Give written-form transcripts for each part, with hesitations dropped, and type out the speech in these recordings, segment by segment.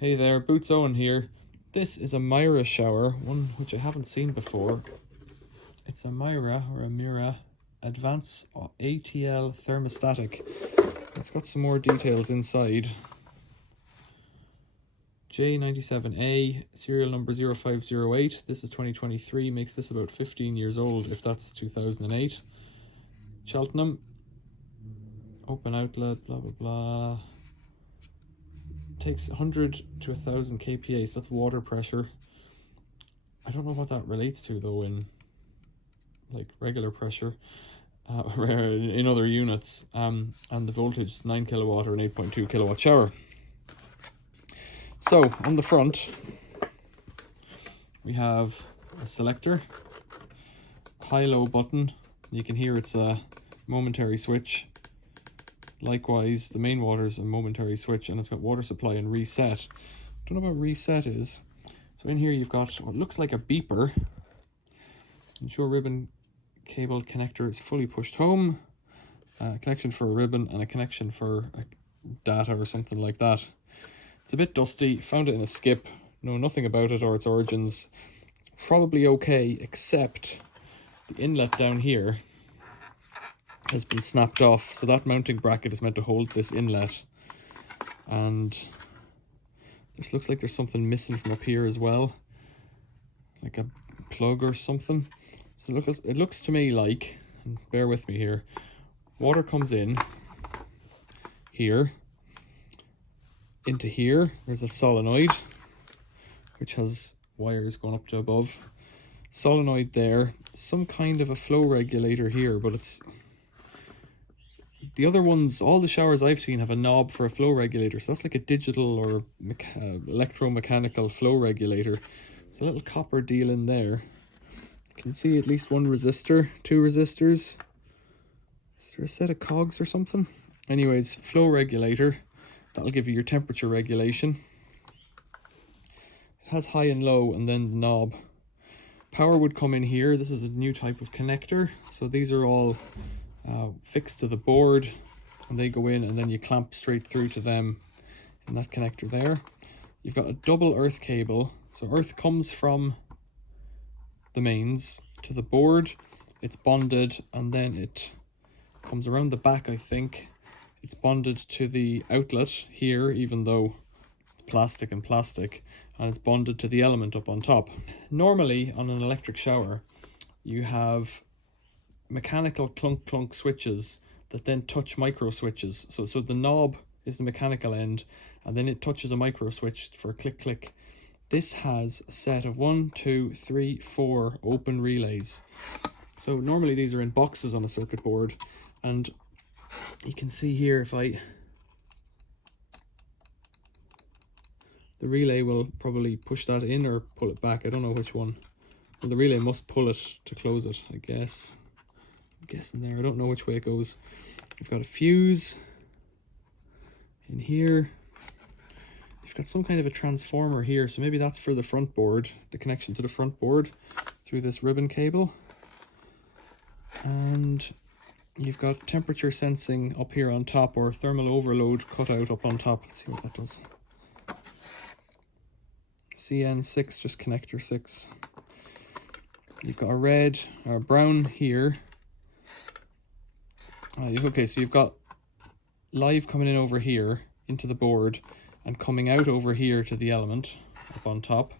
Hey there, Boots Owen here. This is a Mira shower, one which I haven't seen before. It's a Mira or a Mira Advanced ATL Thermostatic. It's got some more details inside. J97A, serial number 0508. This is 2023, makes this about 15 years old if that's 2008. Cheltenham. Open outlet, blah blah blah. Takes 100 to 1000 kPa, so that's water pressure. I don't know what that relates to though in like regular pressure in other units. And the voltage is 9 kilowatt or an 8.2 kilowatt shower. So on the front we have a selector, high-low button. You can hear it's a momentary switch. Likewise, the main water is a momentary switch, and it's got water supply and reset. Don't know what reset is. So in here you've got what looks like a beeper. Ensure ribbon cable connector is fully pushed home. Connection for a ribbon and a connection for data or something like that. It's a bit dusty. Found it in a skip. Know nothing about it or its origins. It's probably okay, except the inlet down here has been snapped off, so that mounting bracket is meant to hold this inlet, and this looks like there's something missing from up here as well, like a plug or something. So it looks to me like, and bear with me here, water comes in here into here. There's a solenoid which has wires going up to above, solenoid there, some kind of a flow regulator here, but it's the other ones, all the showers I've seen have a knob for a flow regulator, so that's like a digital or electromechanical flow regulator. There's a little copper deal in there. You can see at least one resistor, two resistors. Is there a set of cogs or something? Anyways, flow regulator, that'll give you your temperature regulation. It has high and low and then the knob. Power would come in here. This is a new type of connector, so these are all fixed to the board, and they go in and then you clamp straight through to them in that connector there. You've got a double earth cable, so earth comes from the mains to the board, it's bonded, and then it comes around the back. I think it's bonded to the outlet here, even though it's plastic, and it's bonded to the element up on top. Normally on an electric shower you have mechanical clunk switches that then touch micro switches. So the knob is the mechanical end, and then it touches a micro switch for click. This has a set of 1, 2, 3, 4 open relays. So normally these are in boxes on a circuit board, and you can see here the relay will probably push that in or pull it back. I don't know which one. Well, the relay must pull it to close it, I guess. I'm guessing there. I don't know which way it goes. You've got a fuse in here. You've got some kind of a transformer here, so maybe that's for the front board, the connection to the front board through this ribbon cable. And you've got temperature sensing up here on top, or thermal overload cut out up on top. Let's see what that does. CN6, just connector 6. You've got a red or brown here. Okay, so you've got live coming in over here into the board and coming out over here to the element up on top.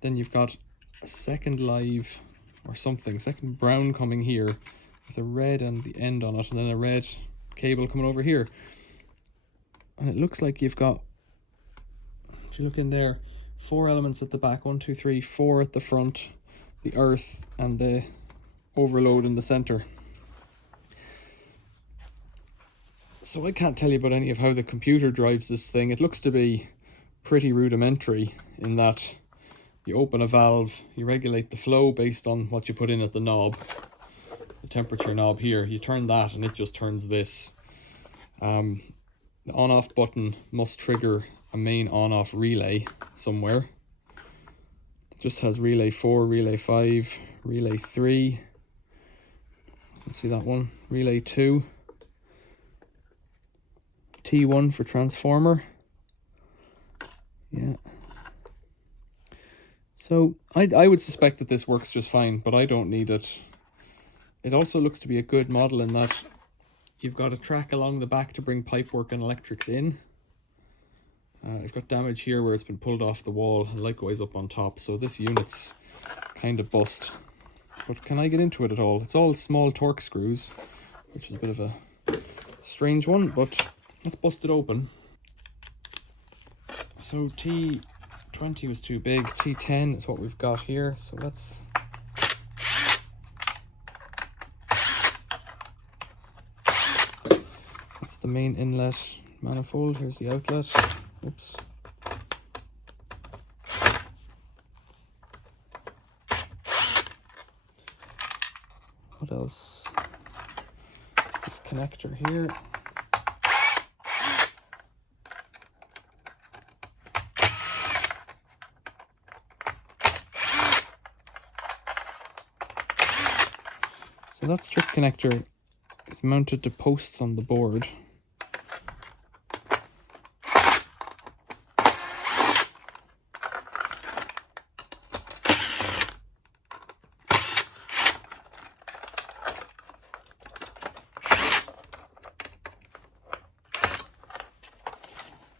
Then you've got a second live or something, second brown coming here with a red and the end on it, and then a red cable coming over here. And it looks like you've got, if you look in there, 4 elements at the back, 1, 2, 3, 4 at the front, the earth and the overload in the center. So I can't tell you about any of how the computer drives this thing. It looks to be pretty rudimentary in that you open a valve, you regulate the flow based on what you put in at the knob, the temperature knob here. You turn that and it just turns this. The on-off button must trigger a main on-off relay somewhere. It just has relay 4, relay 5, relay 3. Let's see that one. Relay 2. T1 for transformer. Yeah. So I would suspect that this works just fine, but I don't need it. It also looks to be a good model in that you've got a track along the back to bring pipework and electrics in. I've got damage here where it's been pulled off the wall, and likewise up on top, so this unit's kind of bust. But can I get into it at all? It's all small torque screws, which is a bit of a strange one, but let's bust it open. So T20 was too big, T10 is what we've got here, so let's... That's the main inlet manifold, here's the outlet. Oops. What else? This connector here. So that strip connector is mounted to posts on the board.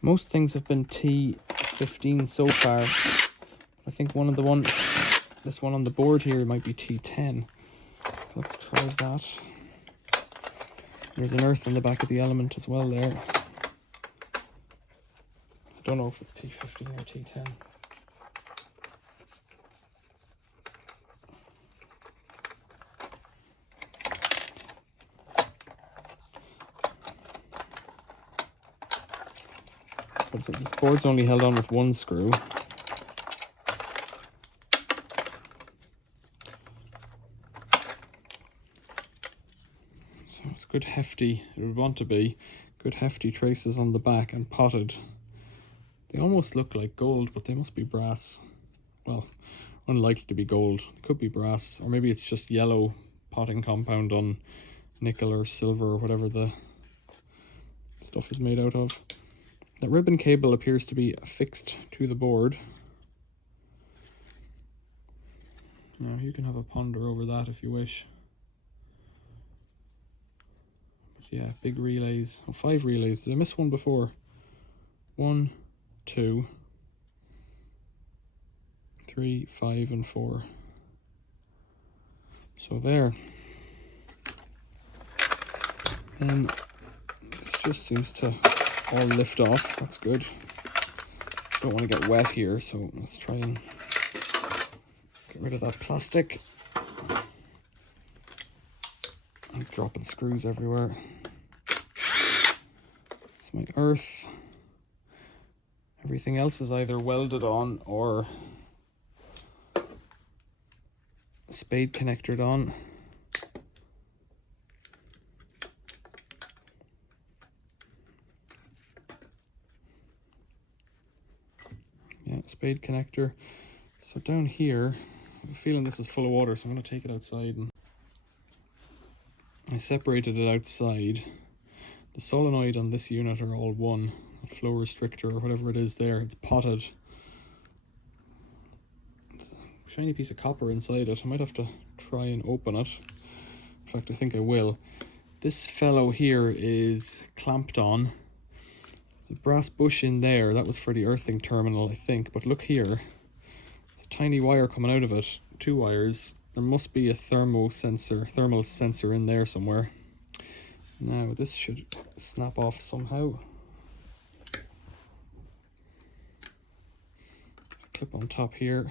Most things have been T15 so far. I think this one on the board here might be T10. So let's try that. There's an earth in the back of the element as well there. I don't know if it's T15 or T10. But this board's only held on with one screw. So it's good hefty, it would want to be, good hefty traces on the back and potted. They almost look like gold, but they must be brass. Well, unlikely to be gold. It could be brass, or maybe it's just yellow potting compound on nickel or silver or whatever the stuff is made out of. That ribbon cable appears to be affixed to the board. Now you can have a ponder over that if you wish. But yeah, big relays. Oh, 5 relays. Did I miss one before? 1, 2, 3, 5, and 4. So there. Then this just seems to all lift off. That's good. Don't want to get wet here, so let's try and get rid of that plastic. I'm dropping screws everywhere. It's my earth. Everything else is either welded on or spade connectored on. Yeah, spade connector. So down here, I have a feeling this is full of water, so I'm going to take it outside. And I separated it outside. The solenoid on this unit are all one. Flow restrictor or whatever it is there, it's potted. It's a shiny piece of copper inside it. I might have to try and open it. In fact, I think I will. This fellow here is clamped on. The brass bush in there, that was for the earthing terminal, I think. But look here, there's a tiny wire coming out of it, 2 wires. There must be a thermal sensor in there somewhere. Now this should snap off somehow. Clip on top here.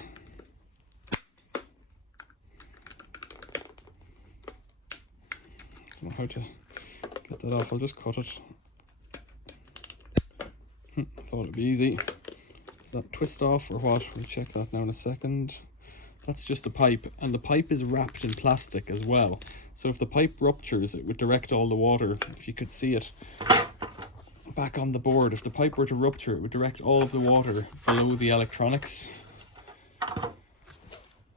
Don't know how to get that off. I'll just cut it. I thought it'd be easy. Does that twist off or what? We'll check that now in a second. That's just a pipe, and the pipe is wrapped in plastic as well. So if the pipe ruptures, it would direct all the water. If you could see it back on the board, if the pipe were to rupture, it would direct all of the water below the electronics.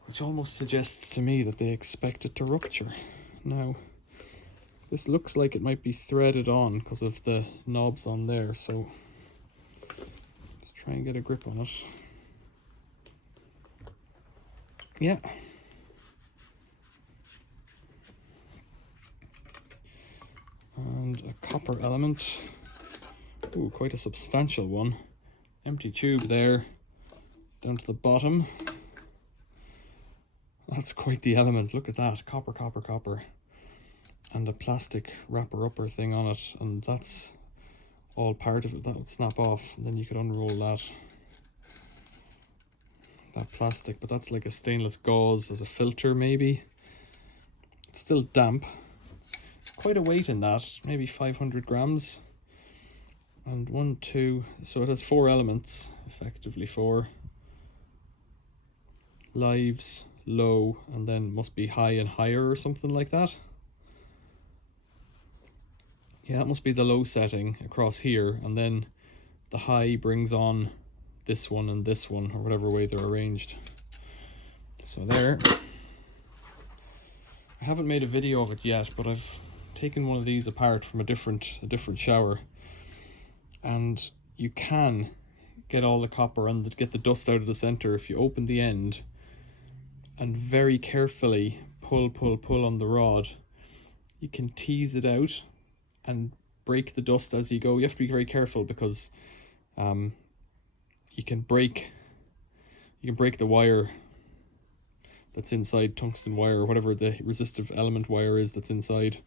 Which almost suggests to me that they expect it to rupture. Now, this looks like it might be threaded on because of the knobs on there, so let's Try and get a grip on it. Yeah. And a copper element. Ooh, quite a substantial one. Empty tube there, down to the bottom. That's quite the element, look at that, copper, copper, copper. And a plastic wrapper-upper thing on it, and that's all part of it. That would snap off, and then you could unroll that plastic, but that's like a stainless gauze as a filter maybe. It's still damp. Quite a weight in that, maybe 500 grams. And 1, 2, so it has 4 elements, effectively 4. Lives, low, and then must be high and higher or something like that. Yeah, that must be the low setting across here, and then the high brings on this one and this one, or whatever way they're arranged. So there. I haven't made a video of it yet, but I've taken one of these apart from a different shower. And you can get all the copper and get the dust out of the center if you open the end and very carefully pull on the rod. You can tease it out and break the dust as you go. You have to be very careful because you can break the wire that's inside, tungsten wire or whatever the resistive element wire is that's inside.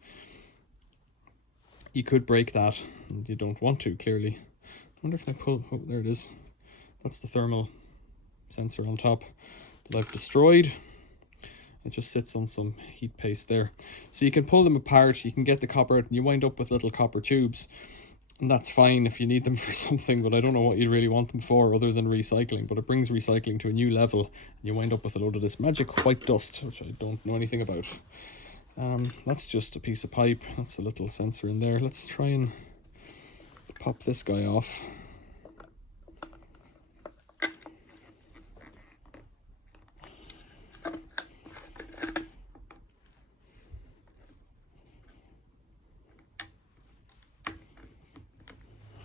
You could break that, and you don't want to, clearly. I wonder if I pull, oh, there it is. That's the thermal sensor on top that I've destroyed. It just sits on some heat paste there. So you can pull them apart, you can get the copper out, and you wind up with little copper tubes. And that's fine if you need them for something, but I don't know what you really want them for other than recycling. But it brings recycling to a new level, and you wind up with a load of this magic white dust, which I don't know anything about. That's just a piece of pipe. That's a little sensor in there. Let's try and pop this guy off.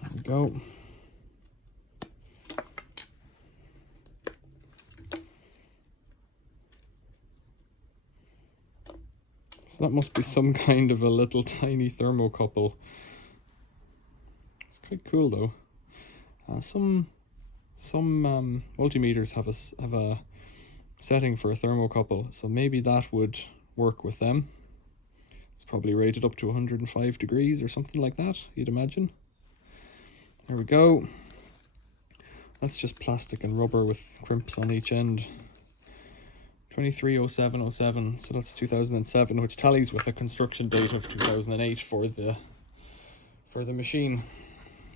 There we go. So that must be some kind of a little tiny thermocouple. It's quite cool though. Some multimeters have a setting for a thermocouple, so maybe that would work with them. It's probably rated up to 105 degrees or something like that, you'd imagine. There we go. That's just plastic and rubber with crimps on each end. 230707, so that's 2007, which tallies with a construction date of 2008 for the machine.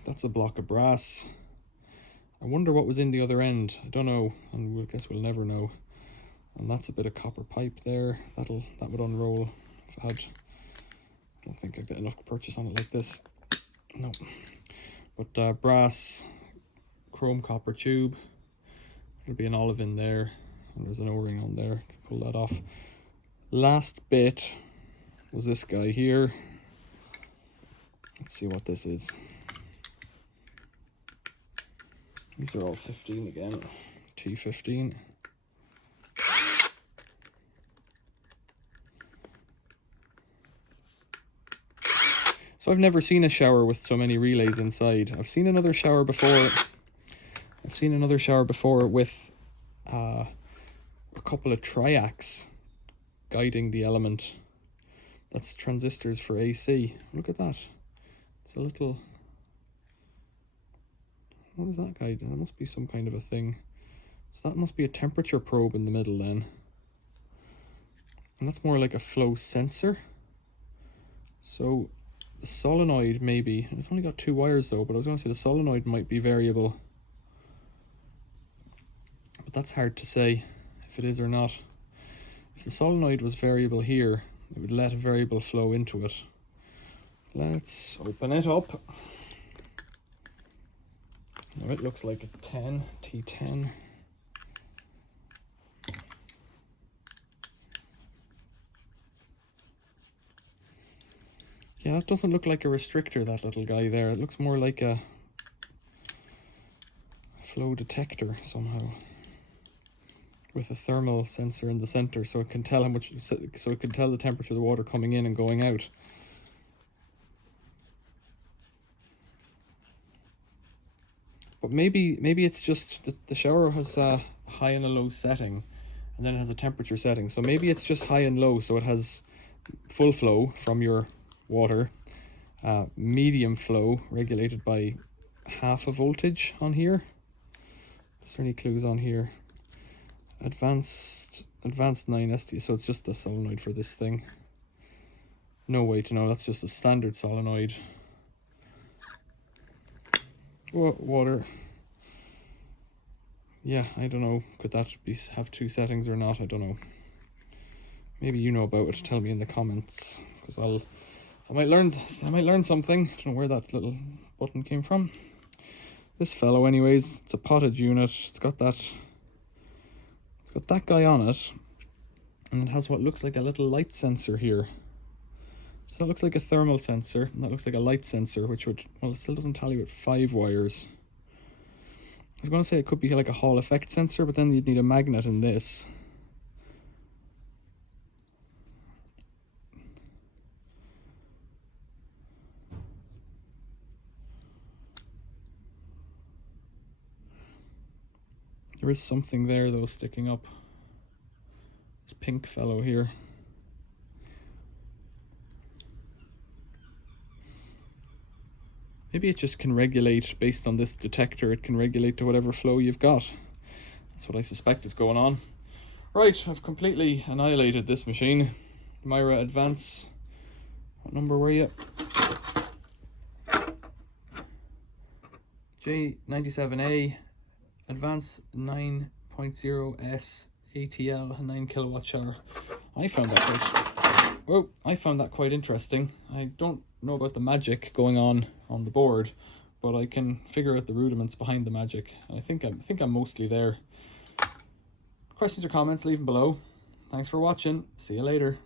That's a block of brass. I wonder what was in the other end. I don't know, and I guess we'll never know. And that's a bit of copper pipe there. That would unroll if I had. I don't think I'd get enough purchase on it like this. No. But brass, chrome copper tube. There'll be an olive in there. And there's an O-ring on there. Pull that off. Last bit was this guy here. Let's see what this is. These are all 15 again. T15. So I've never seen a shower with so many relays inside. I've seen another shower before. With a couple of triacs guiding the element. That's transistors for AC. Look at that. It's a little... What is that guiding? That must be some kind of a thing. So that must be a temperature probe in the middle then. And that's more like a flow sensor. So the solenoid maybe, and it's only got 2 wires though, but I was going to say the solenoid might be variable. But that's hard to say if it is or not. If the solenoid was variable here, it would let a variable flow into it. Let's open it up. Now it looks like it's 10, T10. Yeah, that doesn't look like a restrictor, that little guy there. It looks more like a flow detector somehow with a thermal sensor in the center, so it can tell how much, so it can tell the temperature of the water coming in and going out. But maybe it's just that the shower has a high and a low setting, and then it has a temperature setting. So maybe it's just high and low, so it has full flow from your water, medium flow regulated by half a voltage on here. Is there any clues on here? Advanced 9 ST, so it's just a solenoid for this thing. No way to know, that's just a standard solenoid. Water. Yeah, I don't know, could that have 2 settings or not? I don't know. Maybe you know about it, tell me in the comments, because I might learn something. I don't know where that little button came from. This fellow anyways, it's a potted unit. It's got that guy on it, and it has what looks like a little light sensor here. So it looks like a thermal sensor, and that looks like a light sensor, which would, well, it still doesn't tally with 5 wires. I was going to say it could be like a Hall effect sensor, but then you'd need a magnet in this. There is something there though sticking up. This pink fellow here. Maybe it just can regulate based on this detector. It can regulate to whatever flow you've got. That's what I suspect is going on. Right, I've completely annihilated this machine. Mira Advance. What number were you? J97A. Advance 9.0 S ATL 9 kilowatt shower. I found that quite interesting. I don't know about the magic going on the board, but I can figure out the rudiments behind the magic. I think I'm mostly there. Questions or comments, leave them below. Thanks for watching. See you later.